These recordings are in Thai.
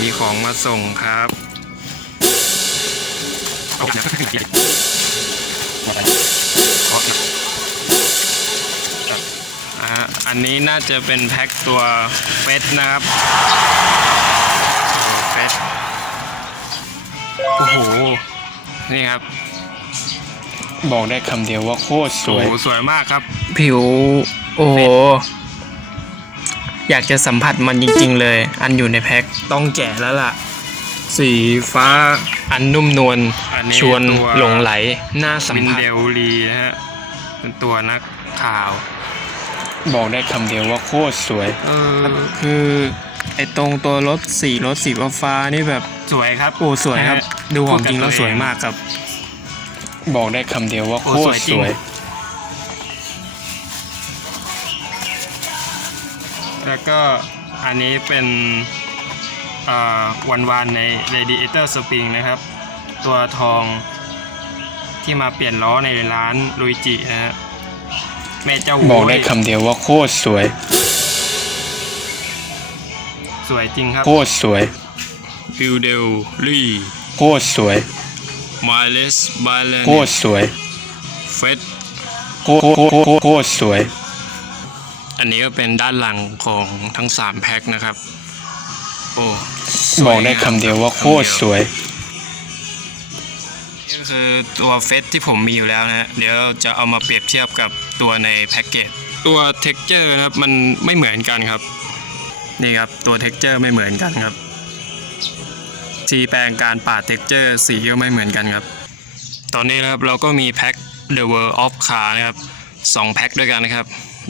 มีของมาส่งครับอ่าอันนี้น่าจะเป็นแพ็คตัวเฟสนะครับตัวเฟสโอ้โห นี่ครับ บอกได้คำเดียวว่าโคตรสโอ้วยโห สวยมากครับ ผิว โอ้โห อยากจะสัมผัสมันจริงๆเลย อันอยู่ในแพ็คต้องแกะแล้วล่ะ สีฟ้าอันนุ่มนวลอันนี้ชวนตัวหลงไหลน่าสัมวินผัสเดลลีนะฮะเป็นตัวนักข่าว บอกได้คำเดียวว่าโคตรสวย เออ คือไอ้ตรงตัวรถสีรถสีฟ้าๆนี่แบบสวยครับโอ้สวยครับดูของจริงแล้วสวยมากครับ บอกได้คำเดียวว่าโคโอ้สตวรยจสริงวย แล้วก็อันนี้เป็นวันวานๆใน Radiator Spring นะครับ ตัวทองที่มาเปลี่ยนล้อในร้านลุยจินะฮะแม่เจ้าบอกได้โว้ยคำเดียวว่าโคตรสวย สวยจริงครับ โคตรสวยบิวเดลลี่โคตรสวยมาเลสบาเลนโคตรสวยเฟสโคตรโคตรโคตรโคตรสวย อันนี้ก็เป็นด้านหลังของทั้ง3แพ็คนะครับ โอ้สวยบอกได้คำเดียวว่าโคตรสวย นี่ก็คือตัวเฟสที่ผมมีอยู่แล้วนะฮะเดี๋ยวจะเอามาเปรียบเทียบกับตัวในแพ็กเกจตัวเท็กเจอร์นะครับมันไม่เหมือนกันครับ นี่ครับตัวเท็กเจอร์ไม่เหมือนกันครับ ที่แปลงการปาดเท็กเจอร์สีก็ไม่เหมือนกันครับ ตอนนี้นะครับเราก็มีแพ็ค The World of Car นะครับสองแพ็คด้วยกันนะครับ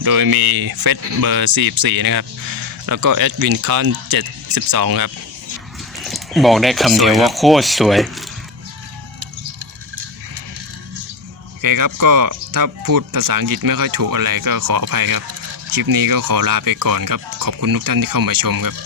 โดยมีเฟสเบอร์ 44 นะครับ แล้วก็เอดวินคอน72 ครับ บอกได้คำเดียวว่าโคตรสวย โอเคครับก็ถ้าพูดภาษาอังกฤษไม่ค่อยถูกอะไรก็ขออภัยครับ คลิปนี้ก็ขอลาไปก่อนครับ ขอบคุณทุกท่านที่เข้ามาชมครับ